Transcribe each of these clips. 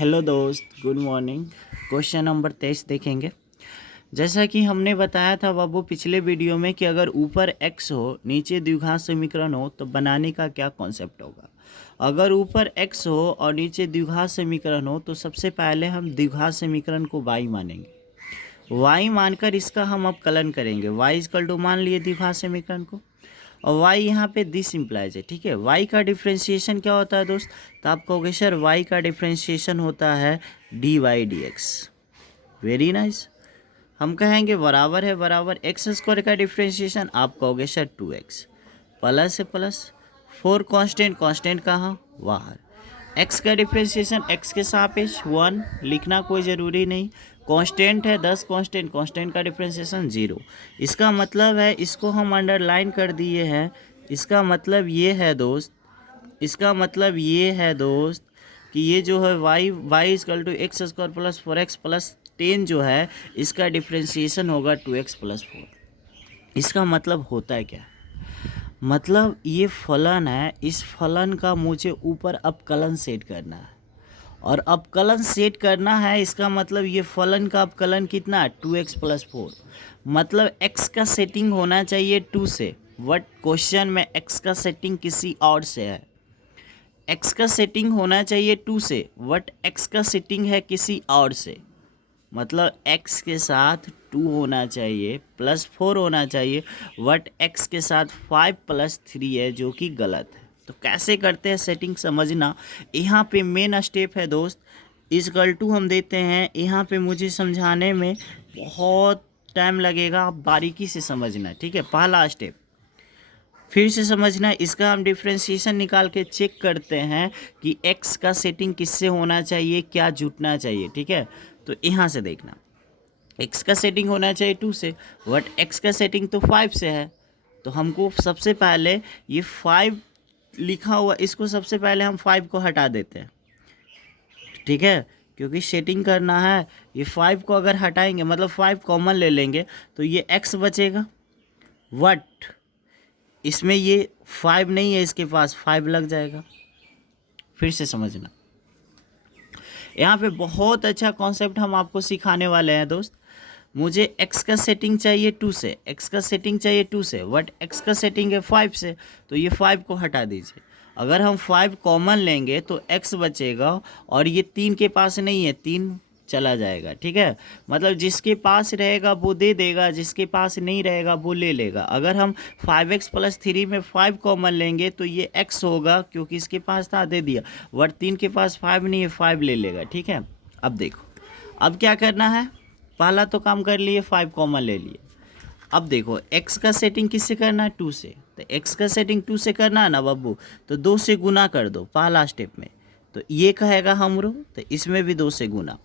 Hello दोस्त, good morning. Question number 23 देखेंगे। जैसा कि हमने बताया था बाबू पिछले वीडियो में कि अगर ऊपर x हो नीचे द्विघात समीकरण हो तो बनाने का क्या कॉन्सेप्ट होगा। अगर ऊपर x हो और नीचे द्विघात समीकरण हो तो सबसे पहले हम द्विघात समीकरण को y मानेंगे। y मानकर इसका हम अवकलन करेंगे। y इक्वल टू मान लिए द्विघात समीकरण को, और y यहाँ पे दिस इम्प्लाइज है। ठीक है, y का डिफ्रेंशिएशन क्या होता है दोस्त? तो आप कहोगे सर y का डिफ्रेंशिएशन होता है D Y D X. Very nice. हम कहेंगे बराबर एक्स स्क्वायर का डिफ्रेंशिएशन, आप कहोगे सर 2x प्लस है प्लस 4 कांस्टेंट कहाँ? बाहर। x का डिफ्रेंशिएशन x के सापेक्ष 1 लिखना कोई ज़रूरी नहीं। कांस्टेंट है 10 कांस्टेंट का डिफ्रेंशिएशन 0। इसका मतलब है, इसको हम अंडरलाइन कर दिए हैं। इसका मतलब ये है दोस्त, कि ये जो है y equal to X square plus 4x plus 10 जो है इसका डिफ्रेंशिएशन होगा 2x प्लस 4। इसका मतलब होता है क्या? मतलब ये फलन है, इस फलन का मुझे ऊपर अवकलन सेट करना है, और अवकलन सेट करना है। इसका मतलब ये फलन का अवकलन कितना है? 2x plus 4। मतलब x का सेटिंग होना चाहिए 2 से। वट क्वेश्चन में x का सेटिंग किसी और से है। x का सेटिंग होना चाहिए 2 से, वट x का सेटिंग है किसी और से। मतलब x के साथ 2 होना चाहिए प्लस 4 होना चाहिए, वट x के साथ 5 प्लस 3 है, जो कि गलत है। तो कैसे करते हैं सेटिंग समझना। यहाँ पे मेन स्टेप है दोस्त, इक्वल टू हम देते हैं। यहाँ पे मुझे समझाने में बहुत टाइम लगेगा, आप बारीकी से समझना। ठीक है, पहला स्टेप फिर से समझना। इसका हम डिफ्रेंशिएशन निकाल के चेक करते हैं कि x का सेटिंग किससे होना चाहिए, क्या जुटना चाहिए। ठीक है, तो यहाँ से देखना, x का सेटिंग होना चाहिए 2 से, बट x का सेटिंग तो 5 से है। तो हमको सबसे पहले ये 5 लिखा हुआ, इसको सबसे पहले हम 5 को हटा देते हैं। ठीक है, क्योंकि सेटिंग करना है। ये 5 को अगर हटाएंगे, मतलब 5 कॉमन ले लेंगे, तो ये x बचेगा। वट इसमें ये 5 नहीं है, इसके पास 5 लग जाएगा। फिर से समझना, यहाँ पे बहुत अच्छा कॉन्सेप्ट हम आपको सिखाने वाले हैं दोस्त। मुझे x का सेटिंग चाहिए 2 से, बट x का सेटिंग है 5 से, तो ये 5 को हटा दीजिए। अगर हम 5 कॉमन लेंगे तो x बचेगा, और ये 3 के पास नहीं है, 3 चला जाएगा। ठीक है, मतलब जिसके पास रहेगा वो दे देगा, जिसके पास नहीं रहेगा वो ले लेगा। अगर हम 5x प्लस 3 में 5 कॉमन लेंगे तो ये x होगा, क्योंकि इसके पास था दे दिया, बट 3 के पास 5 नहीं है, 5 ले लेगा। ठीक है, अब देखो, अब क्या करना है। पहला तो काम कर लिए, 5 कॉमन ले लिए। अब देखो x का सेटिंग किससे करना है? 2 से। तो x का सेटिंग 2 से करना है ना बाबू, तो 2 से गुना कर दो पहला स्टेप में। तो ये कहेगा हमरो, तो इसमें भी 2 से गुना।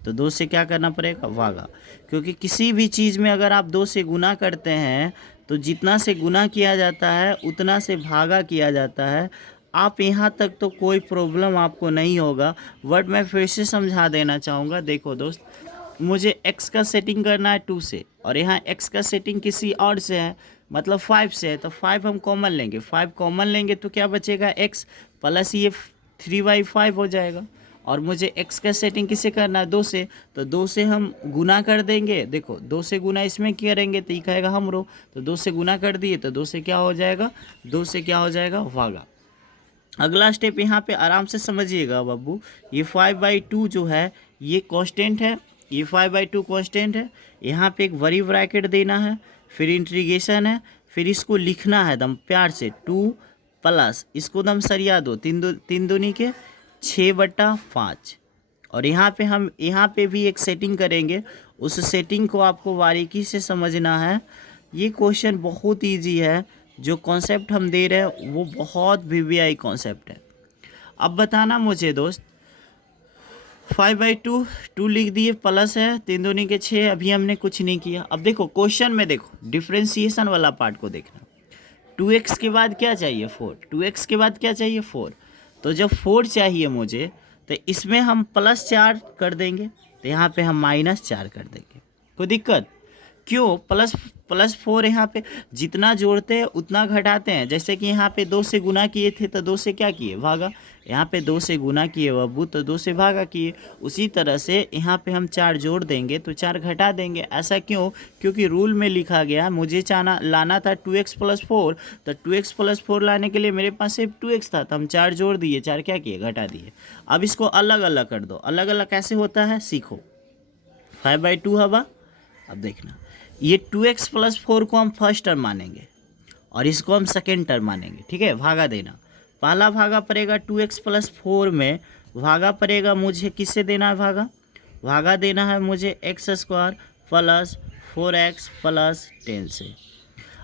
तो 2 से क्या करना पड़ेगा? भागा। क्योंकि किसी भी चीज़ में अगर आप 2 से गुना करते हैं तो जितना से गुना किया जाता है उतना से भागा किया जाता है। आप यहाँ तक तो कोई प्रॉब्लम आपको नहीं होगा, बट मैं फिर से समझा देना चाहूँगा। देखो दोस्त, मुझे x का सेटिंग करना है 2 से, और यहाँ x का सेटिंग किसी और से है, मतलब 5 से है। तो 5 हम कॉमन लेंगे, 5 कॉमन लेंगे तो क्या बचेगा? x प्लस ये 3/5 हो जाएगा। और मुझे x का सेटिंग किसे करना है? 2 से, तो 2 से हम गुना कर देंगे। देखो 2 से गुना इसमें करेंगे तो ये कहेगा हमरो, तो 2 से गुना कर दिए तो 2 से क्या हो जाएगा? 2 से क्या हो जाएगा? भागा। अगला स्टेप यहाँ पे आराम से समझिएगा बाबू। ये 5/2 जो है ये कांस्टेंट है, ये 5/2 कांस्टेंट है। यहाँ पे एक वरी ब्रैकेट देना है, फिर इंटीग्रेशन है, फिर इसको लिखना है दम प्यार से 2 प्लस, इसको दम सरिया दो, 3 दूनी के 6/5। और यहाँ पे भी एक सेटिंग करेंगे, उस सेटिंग को आपको बारीकी से समझना है। ये क्वेश्चन बहुत ईजी है, जो कॉन्सेप्ट हम दे रहे हैं वो बहुत वीवीआई कॉन्सेप्ट है। अब बताना मुझे दोस्त, 5/2 2 लिख दिए, प्लस है 3 दूनी के 6, अभी हमने कुछ नहीं किया। अब देखो क्वेश्चन में, देखो डिफ्रेंशिएशन वाला पार्ट को देखना। 2x के बाद क्या चाहिए? 4। 2x के बाद क्या चाहिए? 4। तो जब 4 चाहिए मुझे, तो इसमें हम +4 कर देंगे, तो यहाँ पे हम -4 कर देंगे। कोई दिक्कत? क्यों? +4 यहाँ पे जितना जोड़ते हैं उतना घटाते हैं। जैसे कि यहाँ पे 2 से गुना किए थे तो 2 से क्या किए? भागा। यहाँ पे 2 से गुना किए बाबू तो 2 से भागा किए। उसी तरह से यहाँ पे हम 4 जोड़ देंगे तो 4 घटा देंगे। ऐसा क्यों? क्योंकि रूल में लिखा गया मुझे लाना था 2x + 4, तो 2x + 4 लाने के लिए मेरे पास सिर्फ 2x था, तो हम 4 जोड़ दिए, 4 क्या किए? घटा दिए। अब इसको अलग अलग कर दो। अलग अलग कैसे होता है सीखो। 5/2 हवा। अब देखना, ये 2x + 4 को हम फर्स्ट टर्म मानेंगे और इसको हम सेकेंड टर्म मानेंगे, ठीक है। भागा देना, पहला भागा पड़ेगा 2x + 4 में, भागा पड़ेगा मुझे किससे देना है भागा? भागा देना है मुझे x² + 4x + 10 से।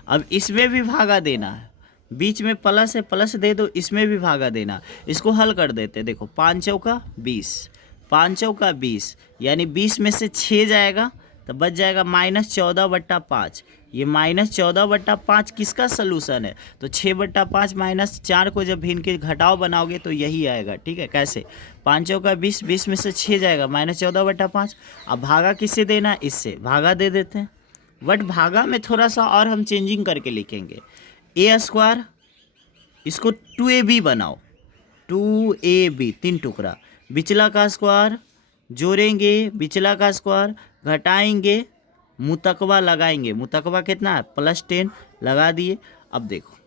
अब इसमें भी भागा देना है, बीच में प्लस है, प्लस दे दो, इसमें भी भागा देना। इसको हल कर देते, देखो 5 चौका 20, 5 चौका 20, यानी 20 में से 6 जाएगा तो बच जाएगा -14/5। ये -14/5 किसका सलूशन है? तो 6/5 -4 को जब भिन्न के घटाव बनाओगे तो यही आएगा, ठीक है। कैसे? 5 चौका 20, 20 में से 6 जाएगा -14/5। अब भागा किससे देना? इससे भागा दे देते हैं। बट भागा में थोड़ा सा और हम चेंजिंग करके लिखेंगे। a², इसको 2ab बनाओ, 2ab 3 टुकड़ा, बिचला का स्क्वायर जोड़ेंगे, बिचला का स्क्वायर घटाएंगे, मुतकवा लगाएंगे। मुतकवा कितना है? +10 लगा दिए। अब देखो,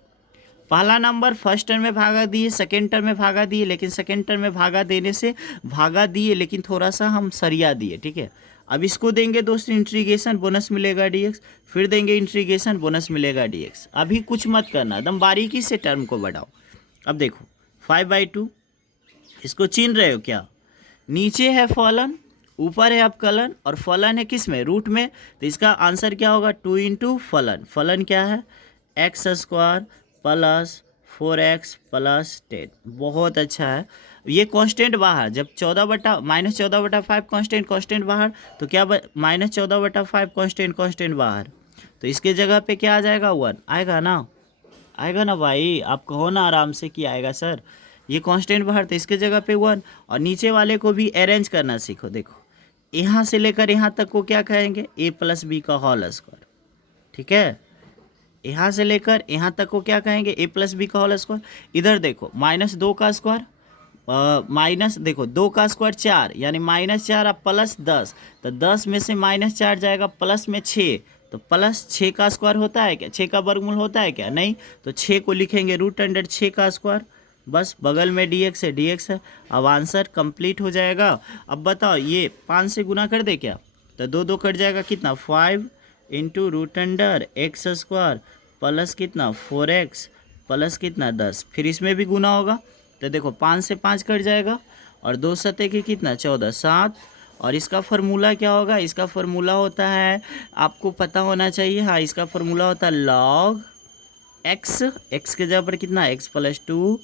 पहला नंबर फर्स्ट टर्म में भागा दिए, सेकेंड टर्म में भागा दिए, लेकिन सेकेंड टर्म में भागा देने से भागा दिए लेकिन थोड़ा सा हम सरिया दिए, ठीक है। अब इसको देंगे दोस्तों इंटीग्रेशन, बोनस मिलेगा dx, फिर देंगे इंटीग्रेशन, बोनस मिलेगा dx। अभी कुछ मत करना, एकदम बारीकी से टर्म को बढ़ाओ। अब देखो 5/2, इसको छीन रहे हो क्या? नीचे है फलन, ऊपर है अवकलन, और फलन है किस में? रूट में। तो इसका आंसर क्या होगा? 2 × फलन। फलन क्या है? x² + 4x + 10। बहुत अच्छा है। ये कांस्टेंट बाहर, जब -14/5 कांस्टेंट बाहर, तो क्या -14/5 कांस्टेंट बाहर, तो इसके जगह पे क्या आ जाएगा? 1 आएगा ना? आएगा ना भाई? आप कहो ना आराम से कि आएगा सर। ये कांस्टेंट बाहर, तो इसके जगह पे 1। और नीचे वाले को भी अरेंज करना सीखो। देखो यहाँ से लेकर यहाँ तक को क्या कहेंगे? a + b का होल स्क्वायर, ठीक है। यहाँ से लेकर यहाँ तक को क्या कहेंगे? a + b का होल स्क्वायर। इधर देखो -2 का स्क्वायर, माइनस देखो 2 का स्क्वायर 4, यानी -4 अब +10, तो 10 में से -4 जाएगा, प्लस में 6, तो +6 का स्क्वायर होता है क्या? 6 का वर्गमूल होता है क्या? नहीं। तो 6 को लिखेंगे √6 का स्क्वायर, बस बगल में dx है, dx है। अब आंसर कंप्लीट हो जाएगा। अब बताओ ये 5 से गुना कर दे क्या? तो 2 2 कट जाएगा, कितना? 5 × √x² प्लस कितना? 4x प्लस कितना? 10। फिर इसमें भी गुना होगा, तो देखो 5 से 5 कट जाएगा, और 2 सतह के कितना? 14, 7। और इसका फार्मूला क्या होगा? इसका फार्मूला होता है, आपको पता होना चाहिए, हाँ, इसका फार्मूला होता है log x के जगह पर कितना? x + 2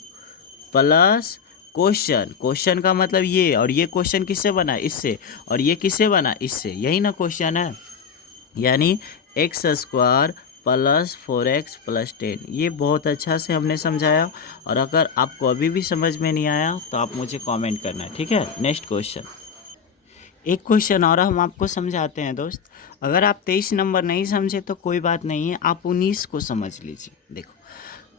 प्लस क्वेश्चन का मतलब ये, और ये क्वेश्चन किससे बना? इससे। और ये किससे बना? इससे। यही ना क्वेश्चन है, यानी x² + 4x + 10। ये बहुत अच्छा से हमने समझाया, और अगर आपको अभी भी समझ में नहीं आया तो आप मुझे कमेंट करना, ठीक है। नेक्स्ट क्वेश्चन, एक क्वेश्चन और हम आपको समझाते हैं दोस्त। अगर आप 23 नंबर नहीं समझे तो कोई बात नहीं है, आप 19 को समझ लीजिए। देखो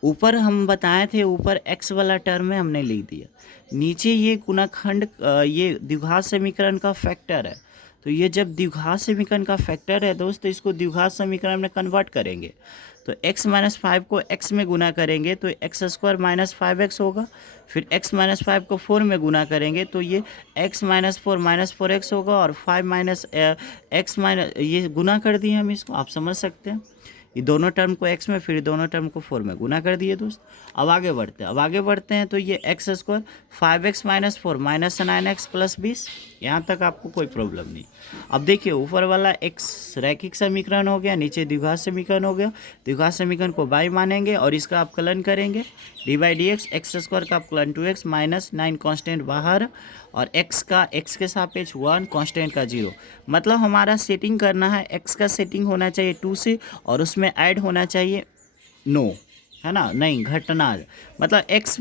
ऊपर हम बताए थे, ऊपर x वाला टर्म में हमने लिख दिया, नीचे ये गुणाखंड, ये द्विघात समीकरण का फैक्टर है। तो ये जब द्विघात समीकरण का फैक्टर है दोस्त, तो इसको द्विघात समीकरण में कन्वर्ट करेंगे। तो x - 5 को x में गुना करेंगे तो x² - 5x होगा। फिर x - 5 को 4 में गुना करेंगे तो ये x - 4 - 4x होगा। और 5 x ये गुना कर दिए हम इसको, आप समझ सकते हैं। ये दोनों टर्म को x में, फिर दोनों टर्म को 4 में गुना कर दिए दोस्त। अब आगे बढ़ते हैं, तो ये x² 5x - 4 -9x + 20, यहाँ तक आपको कोई प्रॉब्लम नहीं। अब देखिए ऊपर वाला x रैखिक समीकरण हो गया, नीचे द्विघात समीकरण हो गया। द्विघात समीकरण को y मानेंगे और इसका अवकलन करेंगे, dy/dx। x² का अवकलन 2x -9 कांस्टेंट बाहर, और x का x के सापेक्ष 1, कांस्टेंट का 0। मतलब हमारा सेटिंग करना है, x का सेटिंग होना चाहिए 2 से, और उसमें ऐड होना चाहिए 9, है ना, नहीं घटना, मतलब x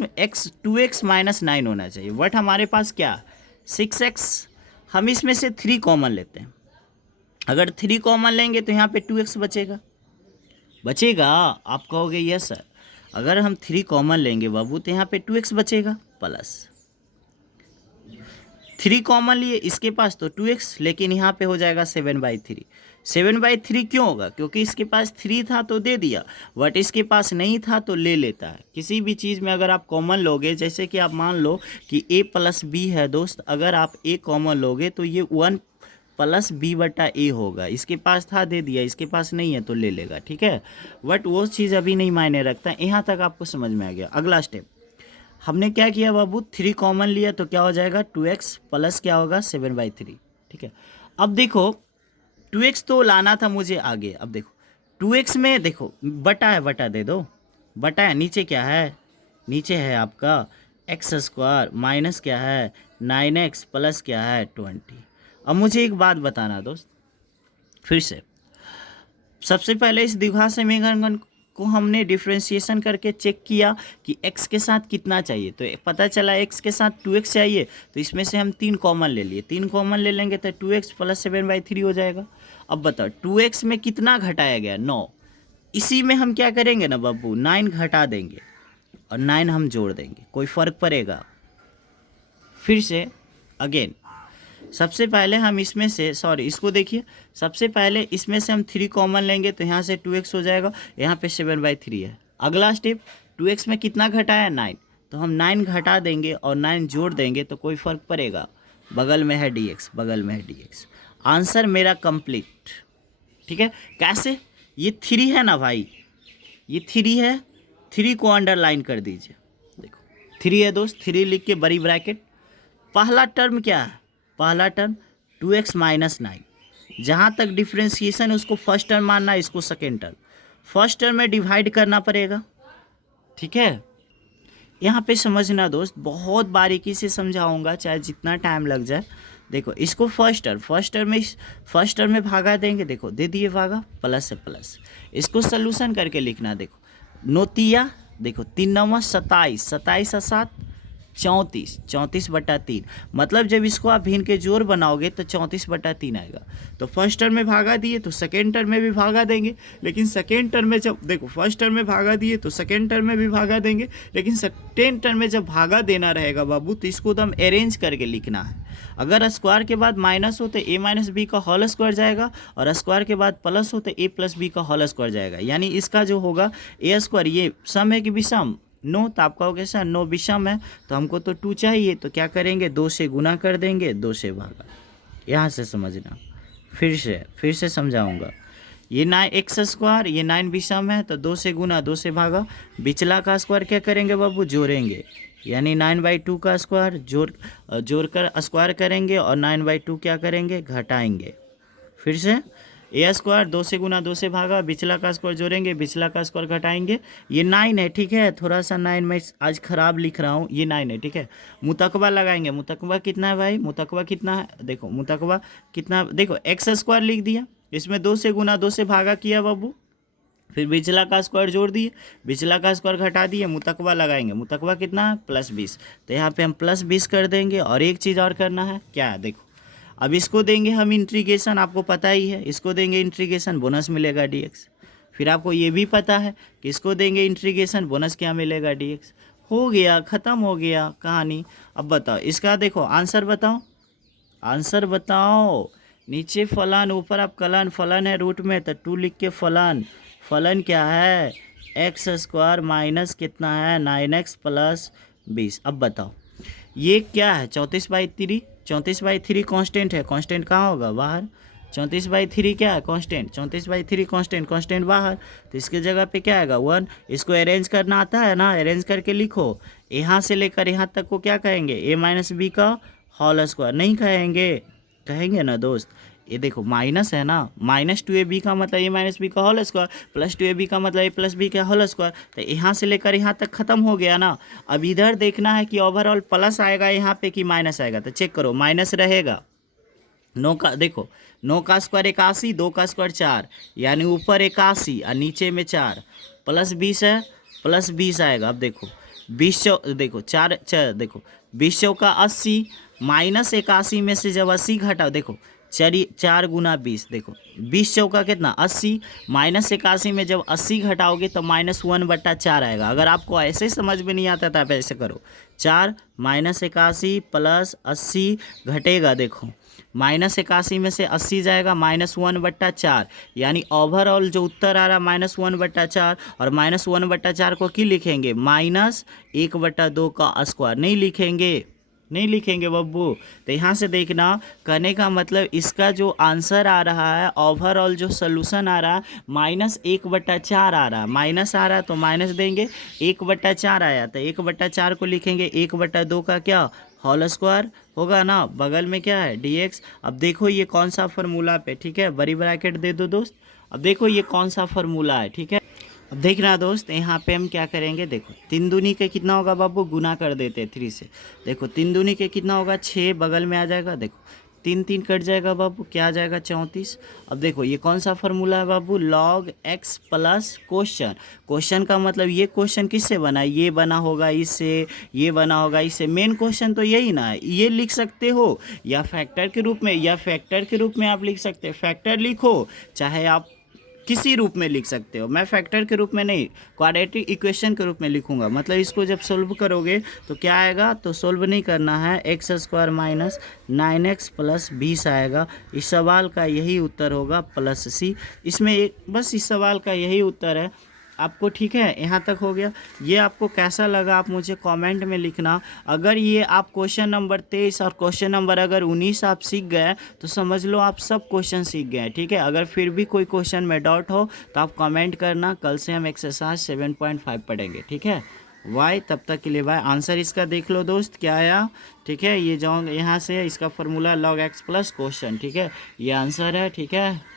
2x - 9 होना चाहिए। बट हमारे पास क्या 6x, हम इसमें से 3 कॉमन लेते हैं। अगर 3 कॉमन लेंगे तो यहाँ पे 2x बचेगा। आप कहोगे यस सर, अगर हम 3 कॉमन लेंगे बाबू तो यहाँ पे 2x बचेगा प्लस 3 कॉमन लिए इसके पास तो 2x, लेकिन यहाँ पे हो जाएगा 7/3। 7/3 क्यों होगा? क्योंकि इसके पास 3 था तो दे दिया, बट इसके पास नहीं था तो ले लेता है। किसी भी चीज़ में अगर आप कॉमन लोगे, जैसे कि आप मान लो कि a + b है दोस्त, अगर आप a कॉमन लोगे तो ये 1 + b/a होगा। इसके पास था दे दिया, इसके पास नहीं है तो ले लेगा, ठीक है। बट वो चीज़ अभी नहीं मायने रखता। यहाँ तक आपको समझ में आ गया। अगला स्टेप हमने क्या किया बाबू, 3 कॉमन लिया तो क्या हो जाएगा 2x प्लस क्या होगा 7/3, ठीक है। अब देखो 2x तो लाना था मुझे आगे। अब देखो 2x में देखो बटा है, बटा दे दो, बटा है, नीचे क्या है, नीचे है आपका x² माइनस क्या है 9x प्लस क्या है 20। अब मुझे एक बात बताना दोस्त, फिर से सबसे पहले इस द्विघात समीकरण को हमने डिफ्रेंशिएशन करके चेक किया कि x के साथ कितना चाहिए, तो पता चला x के साथ 2x चाहिए, तो इसमें से हम 3 कॉमन ले लिए। 3 कॉमन ले लेंगे तो 2x प्लस 7/3 हो जाएगा। अब बताओ 2x में कितना घटाया गया 9, इसी में हम क्या करेंगे ना बाबू 9 घटा देंगे और 9 हम जोड़ देंगे, कोई फ़र्क पड़ेगा? फिर से अगेन सबसे पहले हम इसमें से इसको देखिए, सबसे पहले इसमें से हम 3 कॉमन लेंगे तो यहाँ से 2x हो जाएगा, यहाँ पे 7/3 है। अगला स्टेप 2x में कितना घटाया 9, तो हम 9 घटा देंगे और 9 जोड़ देंगे तो कोई फ़र्क पड़ेगा? बगल में है dx, बगल में है dx। आंसर मेरा कंप्लीट, ठीक है। कैसे? ये 3 है ना भाई, ये 3 है, 3 को अंडरलाइन कर दीजिए। देखो 3 है दोस्त, 3 लिख के बड़ी ब्रैकेट, पहला टर्म क्या है, पहला टर्म 2x माइनस 9। जहाँ तक डिफ्रेंशिएशन उसको फर्स्ट टर्म मानना है, इसको सेकेंड टर्म। फर्स्ट टर्म में डिवाइड करना पड़ेगा, ठीक है। यहाँ पे समझना दोस्त, बहुत बारीकी से समझाऊंगा चाहे जितना टाइम लग जाए। देखो इसको फर्स्ट टर्म में भागा देंगे, देखो दे दिए भागा, प्लस से प्लस। इसको सलूशन करके लिखना, देखो नोतिया, देखो 3 9 27, 27 और 7 34, 34/3। मतलब जब इसको आप भिन्न के जोड़ बनाओगे तो 34/3 आएगा। तो फर्स्ट टर्म में भागा दिए तो सेकेंड टर्म में भी भागा देंगे, लेकिन सेकेंड टर्म में जब देखो फर्स्ट टर्म में भागा दिए तो सेकेंड टर्म में भी भागा देंगे, लेकिन सेकेंड टर्म में जब भागा देना रहेगा बाबू तो इसको तो हम अरेंज करके लिखना है। अगर स्क्वायर के बाद माइनस हो तो a - b का होल स्क्वायर जाएगा, और स्क्वायर के बाद प्लस हो तो a + b का होल स्क्वायर जाएगा। यानी इसका जो होगा a², ये सम है कि विषम, नो, तो आपका हो कैसा 9 विषम है, तो हमको तो 2 चाहिए, तो क्या करेंगे 2 से गुना कर देंगे, 2 से भागा। यहाँ से समझना, फिर से समझाऊंगा। ये 9x², ये 9 विषम है तो 2 से गुना 2 से भागा। बिचला का स्क्वायर क्या करेंगे बाबू, जोड़ेंगे, यानी 9/2 का स्क्वायर जोड़कर स्क्वायर करेंगे और 9/2 क्या करेंगे घटाएंगे। फिर से a² 2 से गुना 2 से भागा, बिचला का स्क्वायर जोड़ेंगे, बिचला का स्क्वायर घटाएंगे। ये 9 है, ठीक है, थोड़ा सा 9 मैं आज ख़राब लिख रहा हूँ, ये 9 है, ठीक है। मुतकबा लगाएंगे, मुतकबा कितना है भाई, मुतकबा कितना है, देखो मुतकबा कितना, देखो x² लिख दिया, इसमें 2 से गुना 2 से भागा किया बाबू, फिर बिचला का स्क्वायर जोड़ दिए, बिचला का स्क्वायर घटा दिए, मुतकबा लगाएंगे, मुतकबा कितना है +20, तो यहाँ पे हम +20 कर देंगे। और एक चीज़ और करना है, क्या है देखो, अब इसको देंगे हम इंटीग्रेशन, आपको पता ही है, इसको देंगे इंटीग्रेशन, बोनस मिलेगा dx। फिर आपको ये भी पता है कि इसको देंगे इंटीग्रेशन, बोनस क्या मिलेगा dx। हो गया, ख़त्म हो गया कहानी। अब बताओ इसका, देखो आंसर बताओ, आंसर बताओ। नीचे फलन, ऊपर आप कलन, फलन है रूट में तो 2 लिख के फलन, फलन क्या है x² माइनस कितना है 9x + 20। अब बताओ ये क्या है 34/3, 34/3 कांस्टेंट है, कांस्टेंट कहाँ होगा बाहर, 34/3 क्या है कांस्टेंट, 34/3 कांस्टेंट बाहर, तो इसके जगह पे क्या आएगा 1। इसको अरेंज करना आता है ना, अरेंज करके लिखो, यहाँ से लेकर यहाँ तक को क्या कहेंगे a - b का होल स्क्वायर, नहीं कहेंगे, कहेंगे ना दोस्त। ये देखो माइनस है ना, -2ab का मतलब a - b का होल स्क्वायर, +2ab का मतलब a + b का होल स्क्वायर, तो यहाँ से लेकर यहाँ तक ख़त्म हो गया ना। अब इधर देखना है कि ओवरऑल प्लस आएगा यहाँ पे कि माइनस आएगा, तो चेक करो माइनस रहेगा। 9 का देखो, 9 का स्क्वायर 81, 2 का स्क्वायर 4, यानी ऊपर 81 और नीचे में 4, +20 है, +20 आएगा। अब देखो 20 देखो 4 देखो 20 का 80, -81 में से जब 80 घटाओ, देखो 4 गुना 20, देखो 20 चौका कितना 80, -81 में जब 80 घटाओगे तो -1/4 आएगा। अगर आपको ऐसे समझ में नहीं आता तो आप ऐसे करो, 4 -81 प्लस 80 घटेगा, देखो -81 में से 80 जाएगा, -1/4, यानी ओवरऑल जो उत्तर आ रहा है -1/4, और -1/4 को क्यों लिखेंगे, -1/2 का स्क्वायर, नहीं लिखेंगे बब्बू। तो यहाँ से देखना, कहने का मतलब इसका जो आंसर आ रहा है, ओवरऑल जो सोल्यूशन आ रहा है -1/4 आ रहा है, माइनस आ रहा है तो माइनस देंगे, 1/4 आया तो 1/4 को लिखेंगे, 1/2 का क्या होल स्क्वायर होगा ना, बगल में क्या है dx। अब देखो ये कौन सा फार्मूला पे, ठीक है, बड़ी ब्रैकेट दे दो दोस्त। अब देखो ये कौन सा फार्मूला है, ठीक है। अब देखना दोस्त, यहाँ पे हम क्या करेंगे, देखो 3 दूनी के कितना होगा बाबू, गुना कर देते हैं 3 से। देखो 3 दूनी के कितना होगा, 6 बगल में आ जाएगा, देखो 3 3 कट जाएगा बाबू, क्या आ जाएगा 34। अब देखो ये कौन सा फार्मूला है बाबू, log x प्लस क्वेश्चन का मतलब ये क्वेश्चन किससे बना, ये बना होगा इससे, ये बना होगा इससे, मेन क्वेश्चन तो यही ना है। ये लिख सकते हो या फैक्टर के रूप में, या फैक्टर के रूप में आप लिख सकते हैं, फैक्टर लिखो, चाहे आप किसी रूप में लिख सकते हो। मैं फैक्टर के रूप में नहीं, क्वाड्रेटिक इक्वेशन के रूप में लिखूंगा। मतलब इसको जब सोल्व करोगे तो क्या आएगा, तो सोल्व नहीं करना है, x² माइनस 9x प्लस 20 आएगा। इस सवाल का यही उत्तर होगा प्लस C। इसमें एक बस इस सवाल का यही उत्तर है आपको, ठीक है। यहाँ तक हो गया। ये आपको कैसा लगा आप मुझे कमेंट में लिखना। अगर ये आप क्वेश्चन नंबर 23 और क्वेश्चन नंबर अगर 19 आप सीख गए तो समझ लो आप सब क्वेश्चन सीख गए, ठीक है। अगर फिर भी कोई क्वेश्चन में डाउट हो तो आप कमेंट करना, कल से हम एक्सरसाइज 7.5 पढ़ेंगे, ठीक है। वाई, तब तक के लिए बाय। आंसर इसका देख लो दोस्त क्या आया, ठीक है। ये जाओ यहाँ से, इसका formula log x plus question, ठीक है, ये आंसर है, ठीक है।